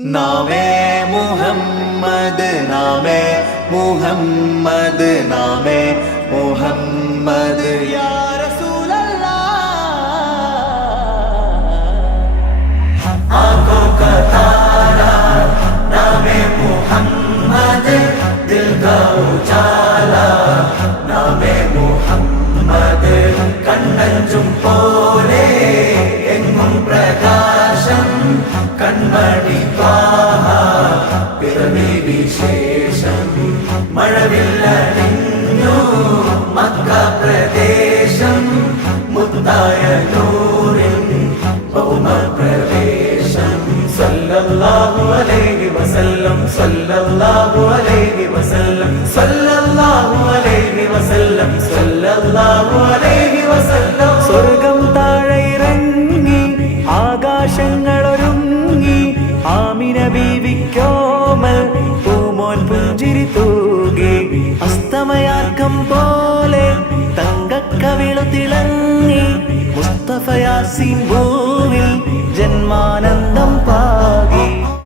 നാമേ മുഹമ്മദ് നാമേ മുഹമ്മദ് നാമേ മുഹമ്മദ് യാ റസൂലല്ലാഹ് ആँखों का तारा नामे मुहम्मद दिल का उजाला नामे मुहम्मद കണ്ണഞ്ചും പോലെ എങ്ങും പ്രകാശം കൺമണി ത്വാഹ പിറവി വിശേഷം മഴവില്ലണിഞ്ഞു മക്ക പ്രദേശം മുത്തായ നൂറിൻ ഭൗമപ്രവേശം സല്ലല്ലാഹു അലൈഹി വസല്ലം സല്ലല്ലാഹു അലൈഹി വസല്ലം സല്ലല്ലാഹു അലൈഹി വസല്ലം സല്ലല്ലാഹു അലൈഹി വസല്ലം സ്വർഗം താഴെ ഇറങ്ങി ആകാശങ്ങളൊരുങ്ങി ആമിന ബീവിക്കോമൽ പൂമോൻ പുഞ്ചിരി തൂകി അസ്തമയാർക്കം പോലെ തങ്കക്കവിളു തിളങ്ങി മുസ്തഫ യാസീൻ ഭൂവിൽ ജന്മാനന്ദം പാകി